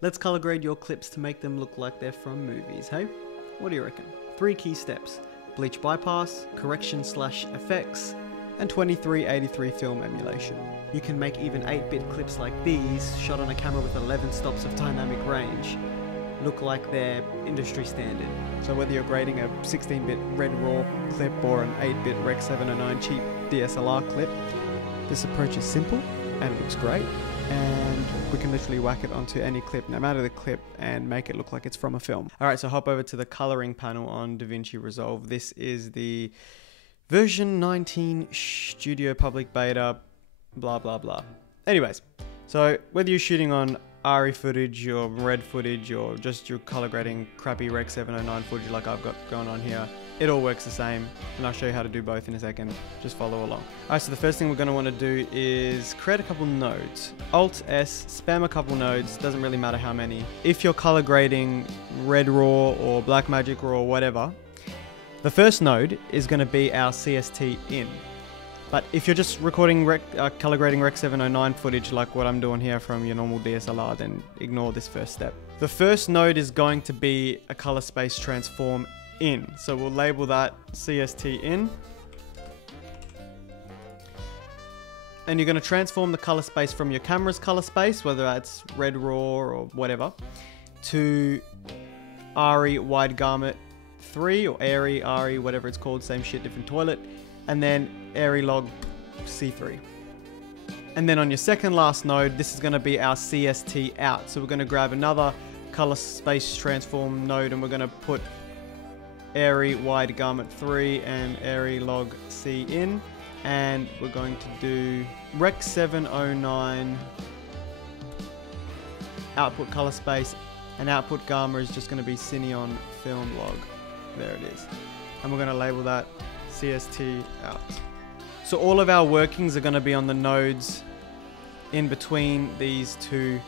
Let's color grade your clips to make them look like they're from movies, hey? What do you reckon? 3 key steps: bleach bypass, correction/effects, and 2383 film emulation. You can make even 8-bit clips like these, shot on a camera with 11 stops of dynamic range, look like they're industry standard. So whether you're grading a 16-bit Red RAW clip or an 8-bit Rec 709 cheap DSLR clip, this approach is simple and it looks great, and we can literally whack it onto any clip, no matter the clip, and make it look like it's from a film. Alright, so hop over to the coloring panel on Davinci Resolve. This is the version 19 studio public beta, blah blah blah. Anyways, so whether you're shooting on ARRI footage or red footage or just your color grading crappy Rec 709 footage like I've got going on here, it all works the same, and I'll show you how to do both in a second. Just follow along. Alright, so the first thing we're going to want to do is create a couple nodes. Alt S, spam a couple nodes, doesn't really matter how many. If you're color grading Red RAW or Blackmagic RAW or whatever, the first node is going to be our CST in. But if you're just recording color grading Rec 709 footage like what I'm doing here from your normal DSLR, then ignore this first step. The first node is going to be a color space transform in. So we'll label that CST in. And you're going to transform the color space from your camera's color space, whether that's Red RAW or whatever, to ARRI wide gamut 3 or ARRI, whatever it's called, same shit, different toilet, and then ARRI log C3. And then on your second last node, this is going to be our CST out. So we're going to grab another color space transform node and we're going to put ARRI wide gamut 3 and ARRI log C in, and we're going to do Rec 709 output color space, and output gamma is just going to be Cineon film log. There it is. And we're going to label that CST out. So all of our workings are going to be on the nodes in between these two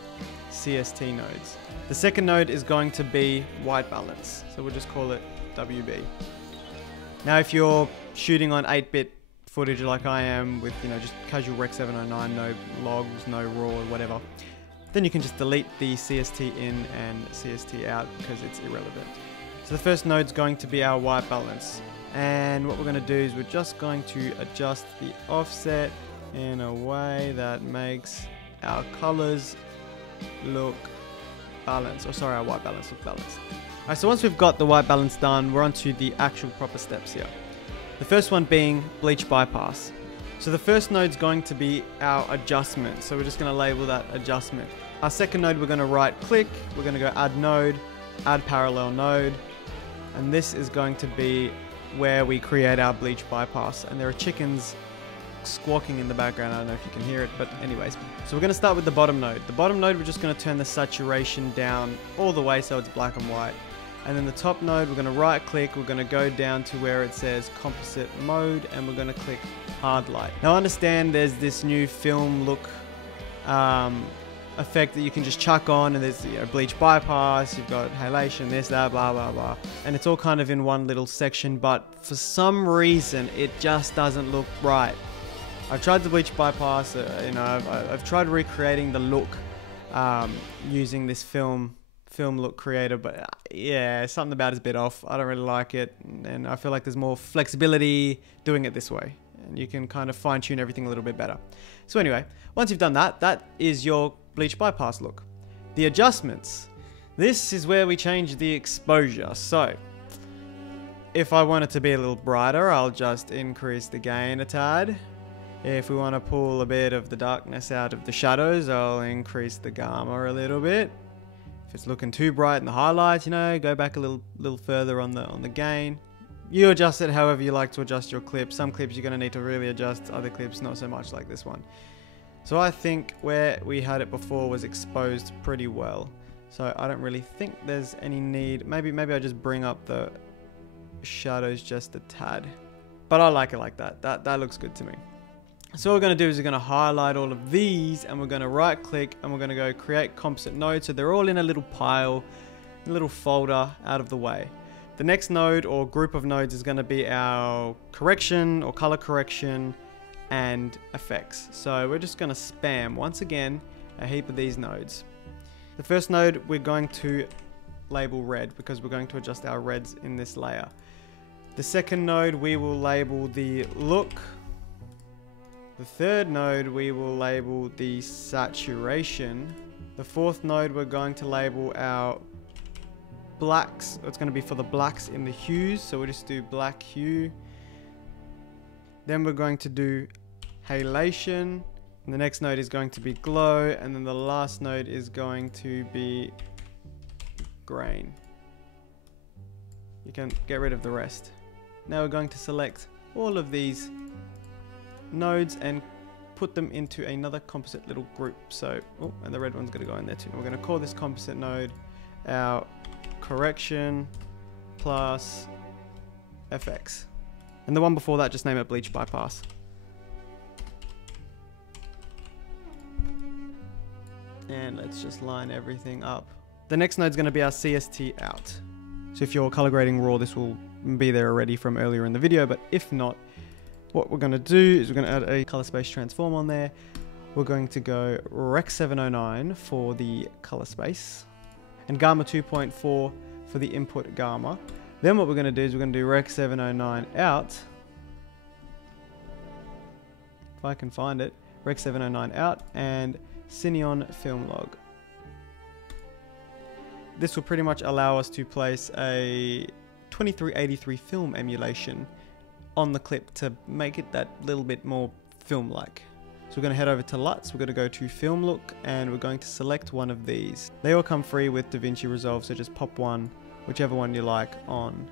CST nodes. The second node is going to be white balance, so we'll just call it WB. Now if you're shooting on 8-bit footage like I am with, just casual Rec 709, no logs, no RAW, whatever, then you can just delete the CST in and CST out because it's irrelevant. So the first node's going to be our white balance. And what we're going to do is we're just going to adjust the offset in a way that makes our colors look balanced. Or sorry, our white balance look balanced. Alright, so once we've got the white balance done, we're on to the actual proper steps here. The first one being bleach bypass. So the first node's going to be our adjustment. So we're just going to label that adjustment. Our second node, we're going to right click, we're going to go add node, add parallel node. And this is going to be where we create our bleach bypass. And there are chickens squawking in the background. I don't know if you can hear it, but anyways. So we're going to start with the bottom node. The bottom node, we're just going to turn the saturation down all the way so it's black and white. And then the top node, we're going to right click, we're going to go down to where it says composite mode, and we're going to click hard light. Now understand there's this new film look effect that you can just chuck on, and there's bleach bypass, you've got halation, this, that, blah, blah, blah. And it's all kind of in one little section, but for some reason, it just doesn't look right. I've tried the bleach bypass, I've tried recreating the look using this film look creator, but yeah, something about it's a bit off. I don't really like it, and I feel like there's more flexibility doing it this way, and you can kind of fine tune everything a little bit better. So anyway, once you've done that, that is your bleach bypass look. The adjustments, this is where we change the exposure. So if I want it to be a little brighter, I'll just increase the gain a tad. If we want to pull a bit of the darkness out of the shadows, I'll increase the gamma a little bit. If it's looking too bright in the highlights, go back a little further on the gain. You adjust it however you like to adjust your clip. Some clips you're going to need to really adjust, other clips not so much, like this one. So I think where we had it before was exposed pretty well. So I don't really think there's any need. Maybe I just bring up the shadows just a tad. But I like it like that. That looks good to me. So what we're going to do is we're going to highlight all of these, and we're going to right click, and we're going to go create composite node. So they're all in a little pile, a little folder out of the way. The next node or group of nodes is going to be our correction or color correction and effects. So we're just going to spam once again a heap of these nodes. The first node we're going to label red because we're going to adjust our reds in this layer. The second node we will label the look. The third node we will label the saturation. The fourth node we're going to label our blacks. It's going to be for the blacks in the hues, so we'll just do black hue. Then we're going to do halation. And the next node is going to be glow, and then the last node is going to be grain. You can get rid of the rest. Now we're going to select all of these nodes and put them into another composite little group. So, oh, and the red one's going to go in there too. We're going to call this composite node our correction plus FX. And the one before that, just name it bleach bypass. And let's just line everything up. The next node is going to be our CST out. So if you're color grading raw, this will be there already from earlier in the video, but if not, what we're going to do is we're going to add a color space transform on there. We're going to go Rec 709 for the color space and Gamma 2.4 for the input gamma. Then what we're going to do is we're going to do Rec 709 out. If I can find it, Rec 709 out and Cineon film log. This will pretty much allow us to place a 2383 film emulation on the clip to make it that little bit more film-like. So we're going to head over to LUTs, we're going to go to film look, and we're going to select one of these. They all come free with Davinci Resolve, so just pop one, whichever one you like, on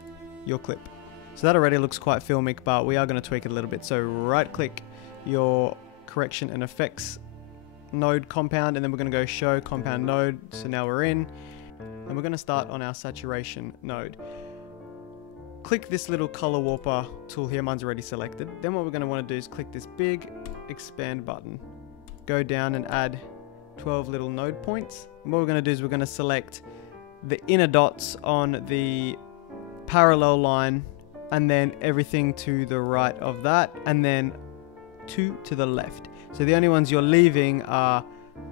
your clip. So that already looks quite filmic, but we are going to tweak it a little bit. So right click your correction and effects node compound, and then we're going to go show compound node. So now we're in, and we're going to start on our saturation node. Click this little color warper tool here, mine's already selected. Then what we're going to want to do is click this big expand button, go down and add 12 little node points. And what we're going to do is we're going to select the inner dots on the parallel line, and then everything to the right of that, and then two to the left. So the only ones you're leaving are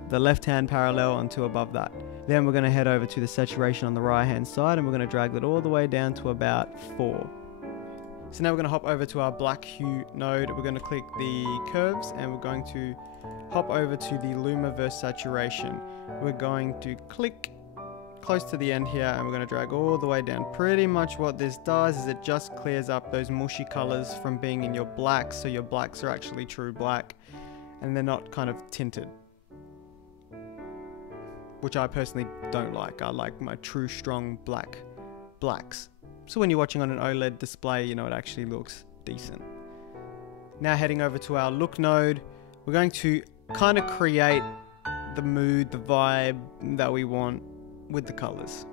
the left hand parallel and two above that. Then we're going to head over to the saturation on the right hand side, and we're going to drag that all the way down to about 4. So now we're going to hop over to our black hue node. We're going to click the curves, and we're going to hop over to the luma versus saturation. We're going to click close to the end here, and we're going to drag all the way down. Pretty much what this does is it just clears up those mushy colors from being in your blacks, so your blacks are actually true black and they're not kind of tinted, which I personally don't like. I like my true strong blacks. So when you're watching on an OLED display, you know, it actually looks decent. Now heading over to our look node, we're going to kind of create the mood, the vibe that we want with the colors.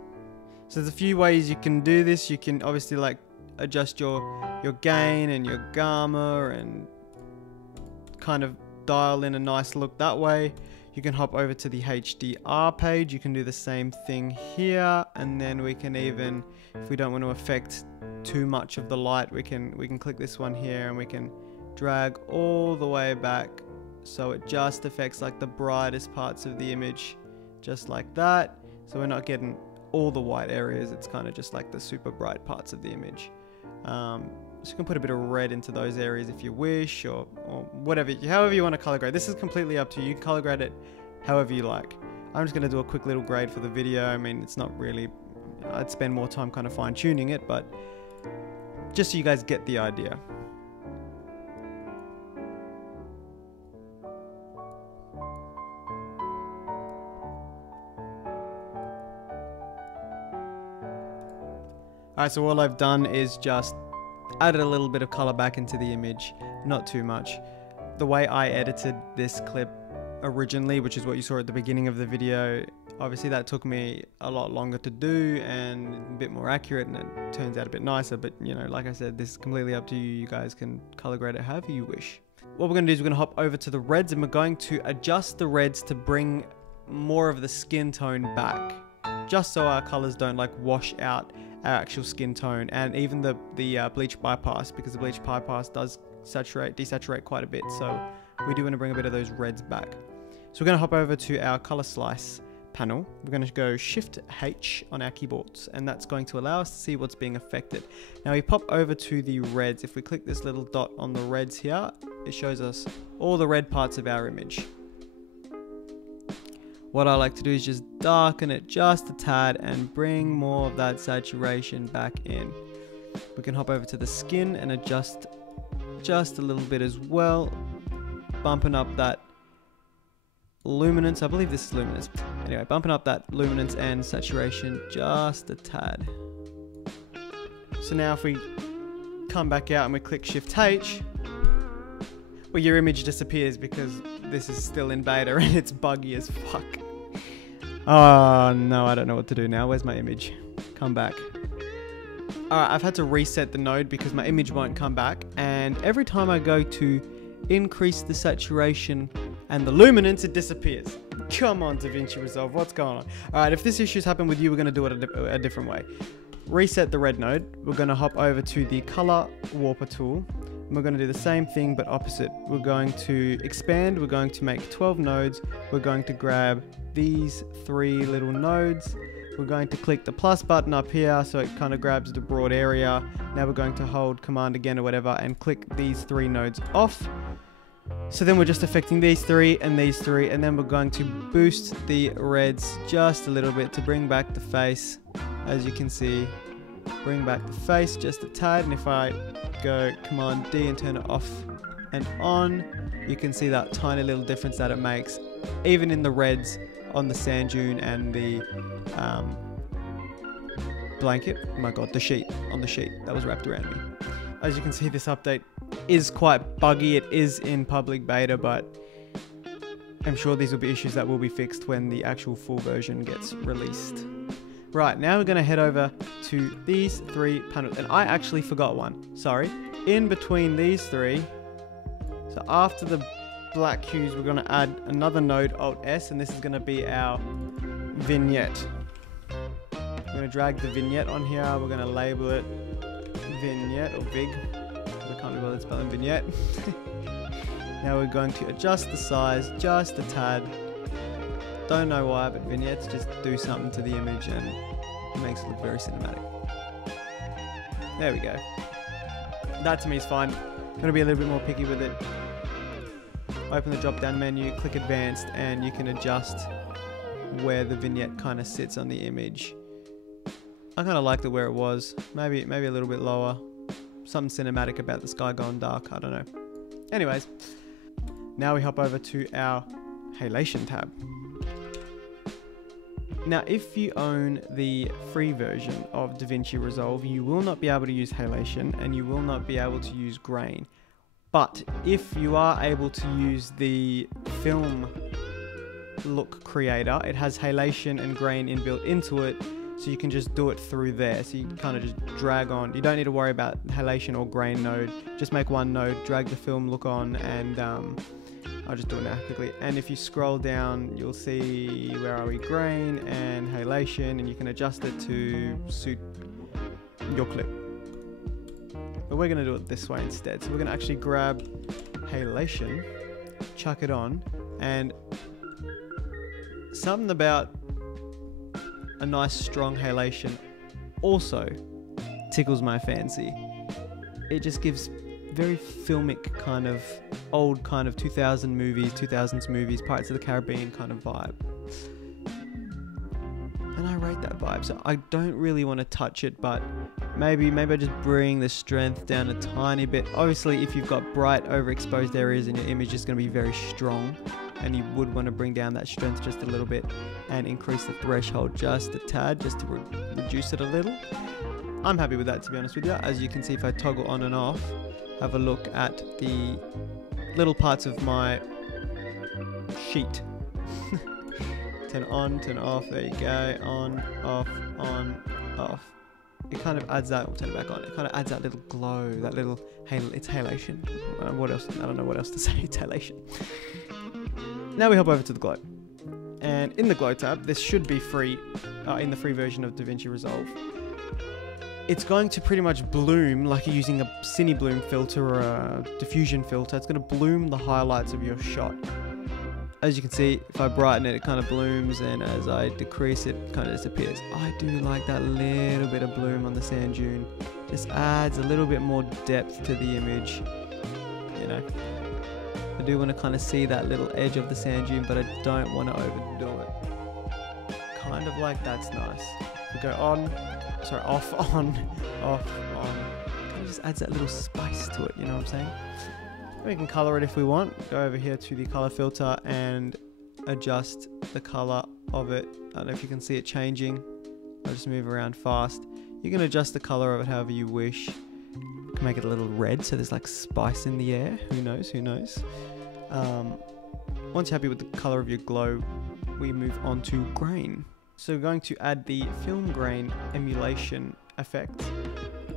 So there's a few ways you can do this. You can obviously like adjust your gain and your gamma and kind of dial in a nice look that way. You can hop over to the HDR page. You can do the same thing here, and then we can even, if we don't want to affect too much of the light, we can click this one here, and we can drag all the way back so it just affects like the brightest parts of the image, just like that. So we're not getting all the white areas, it's kind of just like the super bright parts of the image. So you can put a bit of red into those areas if you wish, or whatever, however you want to color grade. This is completely up to you. You can color grade it however you like. I'm just going to do a quick little grade for the video. I mean, it's not really, I'd spend more time kind of fine tuning it, but just so you guys get the idea. Alright, so all I've done is just added a little bit of color back into the image, not too much. The way I edited this clip originally, which is what you saw at the beginning of the video, obviously that took me a lot longer to do and a bit more accurate, and it turns out a bit nicer, but you know, like I said, this is completely up to you. You guys can color grade it however you wish. What we're going to do is we're going to hop over to the reds, and we're going to adjust the reds to bring more of the skin tone back, just so our colors don't like wash out our actual skin tone, and even the bleach bypass, because the bleach bypass does desaturate quite a bit, so we do want to bring a bit of those reds back. So we're going to hop over to our color slice panel, we're going to go Shift H on our keyboards, and that's going to allow us to see what's being affected. Now we pop over to the reds. If we click this little dot on the reds here, it shows us all the red parts of our image. What I like to do is just darken it just a tad and bring more of that saturation back in. We can hop over to the skin and adjust just a little bit as well, bumping up that luminance. I believe this is luminance. Anyway, bumping up that luminance and saturation just a tad. So now if we come back out and we click Shift H, well, your image disappears because this is still in beta and it's buggy as fuck. Oh no, I don't know what to do now. Where's my image? Come back. Alright, I've had to reset the node because my image won't come back, and every time I go to increase the saturation and the luminance, it disappears. Come on, Davinci Resolve, what's going on? Alright, if this issue's happened with you, we're going to do it a different way. Reset the red node. We're going to hop over to the color warper tool. And we're going to do the same thing but opposite. We're going to expand. We're going to make 12 nodes. We're going to grab these 3 little nodes. We're going to click the plus button up here so it kind of grabs the broad area. Now we're going to hold Command again or whatever and click these 3 nodes off. So then we're just affecting these 3 and these 3, and then we're going to boost the reds just a little bit to bring back the face. As you can see, bring back the face just a tad, and if I go Command D and turn it off and on, you can see that tiny little difference that it makes, even in the reds on the sand dune and the blanket. Oh my god, the sheet on the sheet that was wrapped around me. As you can see, this update is quite buggy. It is in public beta, but I'm sure these will be issues that will be fixed when the actual full version gets released. Right, now we're going to head over to these 3 panels, and I actually forgot one. Sorry. In between these 3, so after the black hues, we're going to add another node, Alt S, and this is going to be our vignette. We're going to drag the vignette on here. We're going to label it vignette or vig. I can't be bothered spelling vignette. Now we're going to adjust the size just a tad. Don't know why, but vignettes just do something to the image and it makes it look very cinematic. There we go. That to me is fine. Gonna be a little bit more picky with it. Open the drop down menu, click advanced, and you can adjust where the vignette kind of sits on the image. I kind of liked it where it was. Maybe a little bit lower. Something cinematic about the sky going dark. I don't know. Anyways, now we hop over to our halation tab. Now, if you own the free version of Davinci Resolve, you will not be able to use halation and you will not be able to use grain. But if you are able to use the film look creator, it has halation and grain inbuilt into it, so you can just do it through there. So you can kind of just drag on. You don't need to worry about halation or grain node. Just make one node, drag the film look on, and I'll just do it now quickly. And if you scroll down, you'll see, where are we, grain and halation, and you can adjust it to suit your clip. But we're going to do it this way instead. So we're going to actually grab halation, chuck it on, and something about a nice strong halation also tickles my fancy. It just gives very filmic kind of old kind of 2000s movies, Pirates of the Caribbean kind of vibe. And I rate that vibe. So I don't really want to touch it, but maybe I just bring the strength down a tiny bit. Obviously, if you've got bright overexposed areas and your image is going to be very strong, and you would want to bring down that strength just a little bit and increase the threshold just a tad, just to reduce it a little. I'm happy with that, to be honest with you. As you can see, if I toggle on and off, have a look at the little parts of my sheet. Turn on, turn off, there you go, on, off, it kind of adds that, we'll turn it back on, it kind of adds that little glow, that little, it's halation. What else? I don't know what else to say, it's halation. Now we hop over to the glow. And in the glow tab, this should be free, in the free version of Davinci Resolve. It's going to pretty much bloom like you're using a Cine Bloom filter or a diffusion filter. It's going to bloom the highlights of your shot. as you can see, if I brighten it, it kind of blooms, and as I decrease it, kind of disappears. I do like that little bit of bloom on the sand dune. Just adds a little bit more depth to the image, you know. I do want to kind of see that little edge of the sand dune, but I don't want to overdo it. Kind of like that's nice. We go on, sorry, off, on, off, on. Kind of just adds that little spice to it, you know what I'm saying? We can color it if we want. Go over here to the color filter and adjust the color of it. I don't know if you can see it changing. I'll just move around fast. You can adjust the color of it however you wish. You can make it a little red so there's like spice in the air. Who knows, who knows. Once you're happy with the color of your glow, we move on to grain. So we're going to add the film grain emulation effect.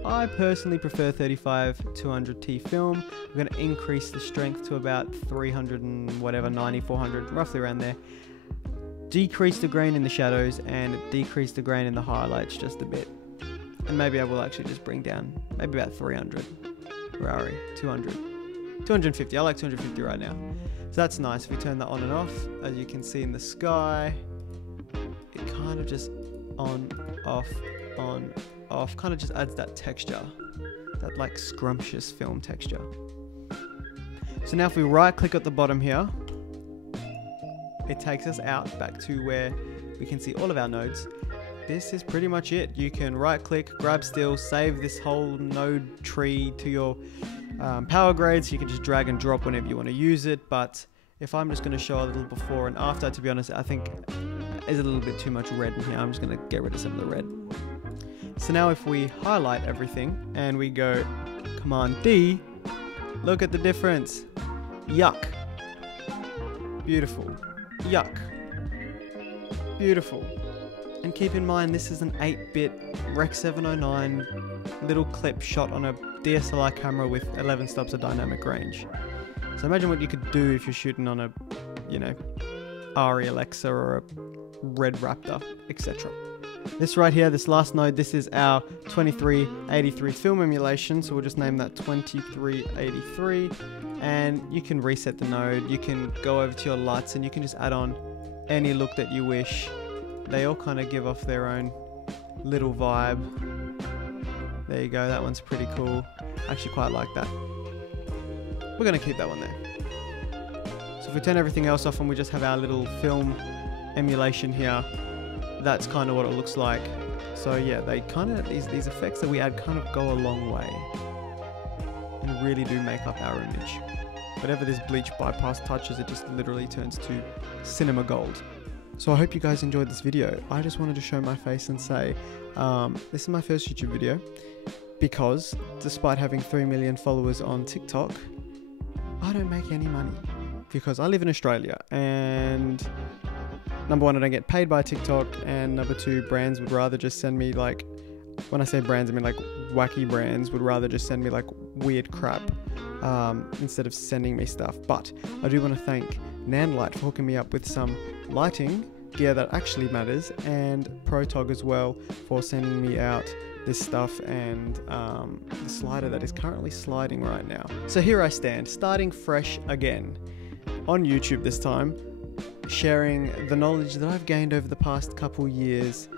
I personally prefer 35-200T film. I'm going to increase the strength to about 300 and whatever, 90, 400, roughly around there. Decrease the grain in the shadows and decrease the grain in the highlights just a bit. And maybe I will actually just bring down maybe about 300. ARRI, 200. 250, I like 250 right now. So that's nice. If we turn that on and off, as you can see in the sky, it kind of just on, off, kind of just adds that texture, that like scrumptious film texture. So now if we right click at the bottom here, it takes us out back to where we can see all of our nodes. This is pretty much it. You can right click, grab still, save this whole node tree to your power grade, so you can just drag and drop whenever you want to use it. But if I'm just going to show a little before and after, to be honest, I think there's a little bit too much red in here. I'm just going to get rid of some of the red. So now if we highlight everything and we go Command D, look at the difference. Yuck. Beautiful. Yuck. Beautiful. And keep in mind, this is an 8-bit Rec 709 little clip shot on a DSLR camera with 11 stops of dynamic range. So imagine what you could do if you're shooting on a, you know, ARRI Alexa or a Red Raptor, etc. This right here, this last node, this is our 2383 film emulation, so we'll just name that 2383, and you can reset the node, you can go over to your LUTs, and you can just add on any look that you wish. They all kind of give off their own little vibe. There you go, that one's pretty cool. I actually quite like that. We're going to keep that one there. So if we turn everything else off and we just have our little film emulation here, that's kind of what it looks like. So yeah, they kind of, these effects that we add kind of go a long way and really do make up our image. Whatever this bleach bypass touches, it just literally turns to cinema gold. So I hope you guys enjoyed this video. I just wanted to show my face and say, this is my first YouTube video, because despite having 3 million followers on TikTok, I don't make any money because I live in Australia, and number one, I don't get paid by TikTok, and number two, brands would rather just send me, like, when I say brands, I mean like wacky brands would rather just send me like weird crap instead of sending me stuff. But I do want to thank Nanlite for hooking me up with some lighting gear that actually matters, and Protog as well for sending me out this stuff, and the slider that is currently sliding right now. So here I stand, starting fresh again on YouTube this time, sharing the knowledge that I've gained over the past couple years,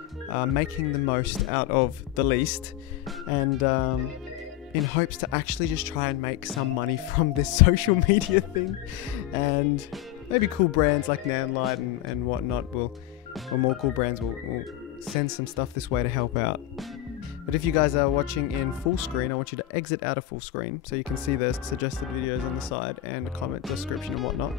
making the most out of the least, and in hopes to actually just try and make some money from this social media thing. And maybe cool brands like Nanlite and whatnot will, or more cool brands will send some stuff this way to help out. But if you guys are watching in full screen, I want you to exit out of full screen so you can see the suggested videos on the side and a comment description and whatnot.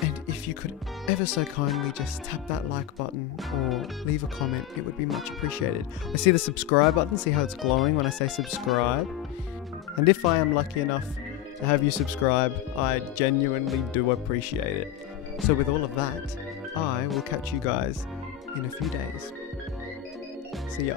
And if you could ever so kindly just tap that like button or leave a comment, it would be much appreciated. I see the subscribe button, see how it's glowing when I say subscribe. And if I am lucky enough to have you subscribe, I genuinely do appreciate it. So with all of that, I will catch you guys in a few days. See ya.